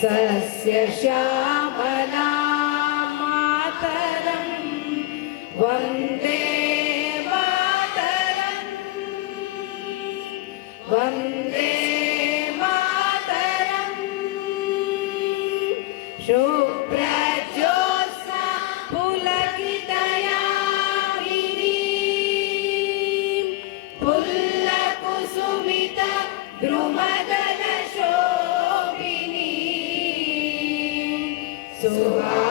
सस्य श्यामला मातरं वन्दे मातरं वन्दे मातरं शुप्र So.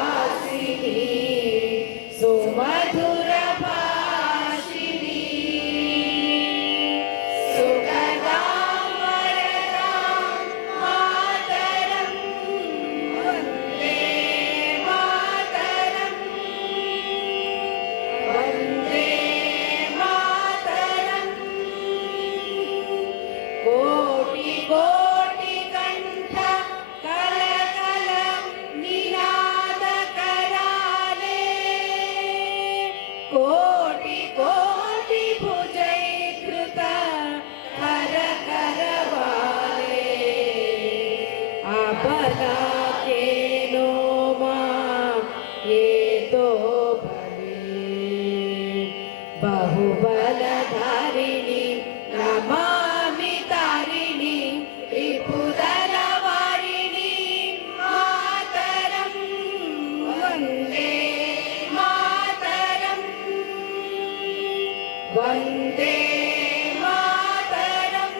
बना के नो माँ ये तो भले बहुबल धारिणी नमामि तारिणी रिपुदरवारिणी मातरं वंदे मातरं वंदे मातरं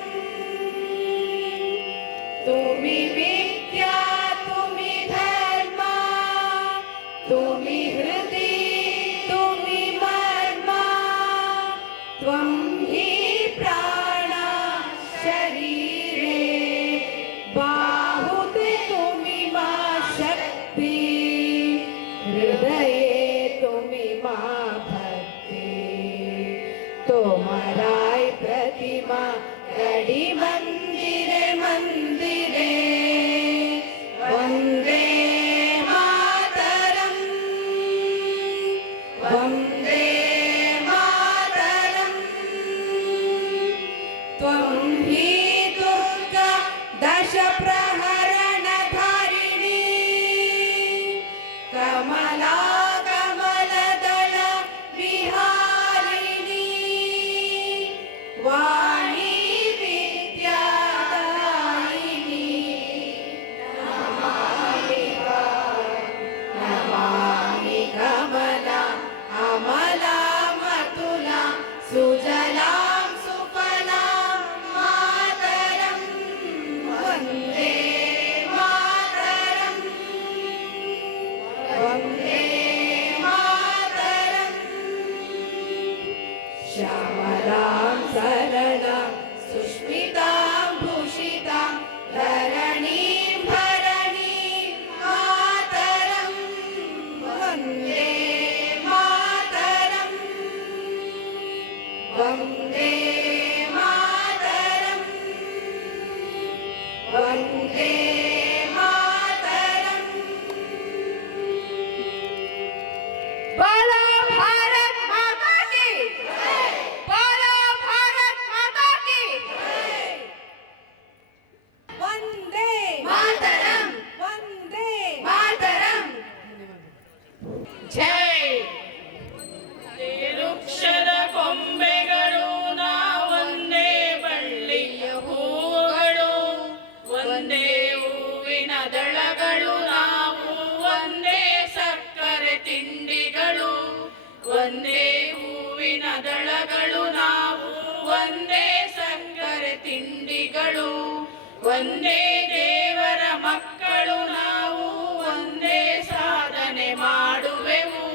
ಒಂದೇ ದೇವರ ಮಕ್ಕಳು ನಾವು, ಒಂದೇ ಸಾಧನೆ ಮಾಡುವೆವು.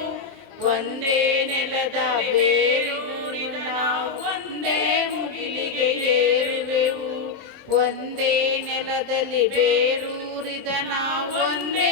ಒಂದೇ ನೆಲದ ಬೇರೂರಿನ ನಾವು, ಒಂದೇ ಮುಗಿಲಿಗೆ ಏರುವೆವು. ಒಂದೇ ನೆಲದಲ್ಲಿ ಬೇರೂರಿದ ನಾವು, ಒಂದೇ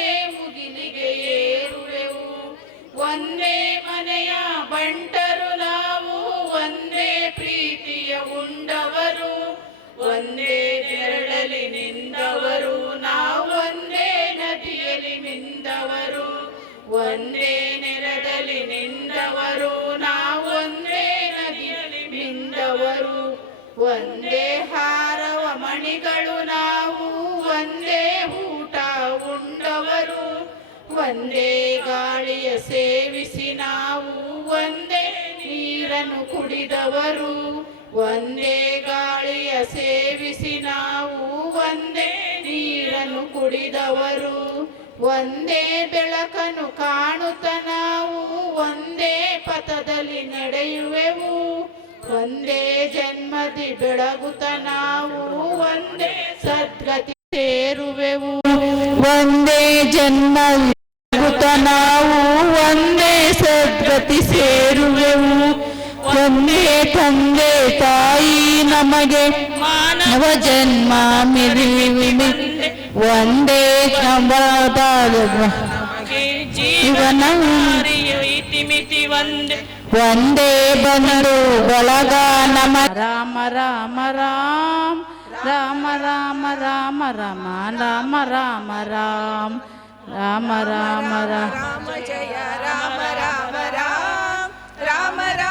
ಒಂದೇ ಹಾರವ ಮಣಿಗಳು ನಾವು, ಒಂದೇ ಊಟ ಉಂಡವರು. ಒಂದೇ ಗಾಳಿಯ ಸೇವಿಸಿ ನಾವು, ಒಂದೇ ನೀರನ್ನು ಕುಡಿದವರು. ಒಂದೇ ಗಾಳಿಯ ಸೇವಿಸಿ ನಾವು, ಒಂದೇ ನೀರನ್ನು ಕುಡಿದವರು. ಒಂದೇ ಬೆಳಕನ್ನು ಕಾಣುತ್ತ ನಾವು, ಒಂದೇ ಪಥದಲ್ಲಿ ನಡೆಯುವೆವು. ಜನ್ಮದಿ ಬೆಳಗುತ್ತ ನಾವು ಒಂದೇ ಸದ್ಗತಿ ಸೇರುವೆವು. ಒಂದೇ ಜನ್ಮ ನಾವು ಒಂದೇ ಸದ್ಗತಿ ಸೇರುವೆವು. ಒಂದೇ ತಂದೆ ತಾಯಿ ನಮಗೆ ಮಾನವ ಜನ್ಮ ಮಿರಿವಿ ಒಂದೇ ಜೀವನ ಇತಿಮಿತಿ ಒಂದೇ. వందే బంధు బలగా నమ రామ రామ రామ రామ రామ రామ రామ రామ రామ రామ రామ రామ రామ జయ రామ రామ రామ రామ రామ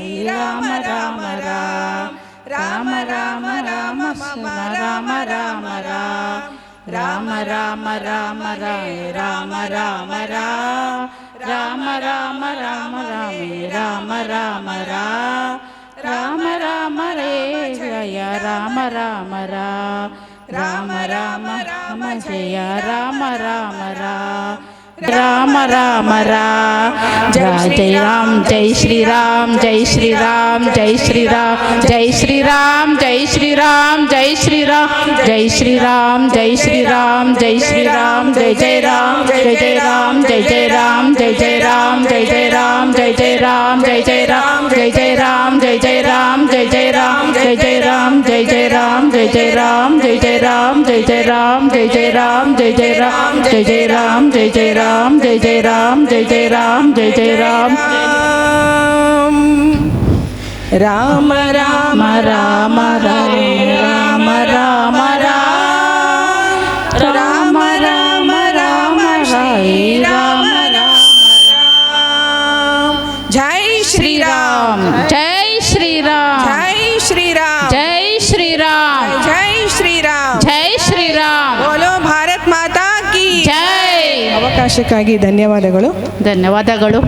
హరి రామ రామ రామ రామ రామ రామ శివ రామ రామ రామ రామ రామ రామ రాయ రామ రామ రామ రామ రామ రామ రామే రామ రామ రామ రామ రామ రే జయ రామ రామ రామ రామ రామ రామ జయ రామ రామ రామ రామ రామ జై రామ జై శ్రీరామ్ జై శ్రీరామ్ జై శ్రీరామ్ జై శ్రీరామ్ జై శ్రీరామ్ జై శ్రీరామ్ జై శ్రీరామ్ జై శ్రీరామ్ జై శ్రీరామ్ జై జై రామ జై జై రామ జై జై రామ జై జై రామ జై జై రామ జై జై రామ జై జై రామ జై జై రామ జై జై రామ జై జై రామ జై జై రామ జై జై जय जय राम जय जय राम जय जय राम जय जय राम जय जय राम जय जय राम जय जय राम जय जय राम जय जय राम जय जय राम राम राम राम राम राम राम राम राम राम राम राम जय श्री राम जय श्री राम जय श्री राम जय ಅವಕಾಶಕ್ಕಾಗಿ ಧನ್ಯವಾದಗಳು. ಧನ್ಯವಾದಗಳು.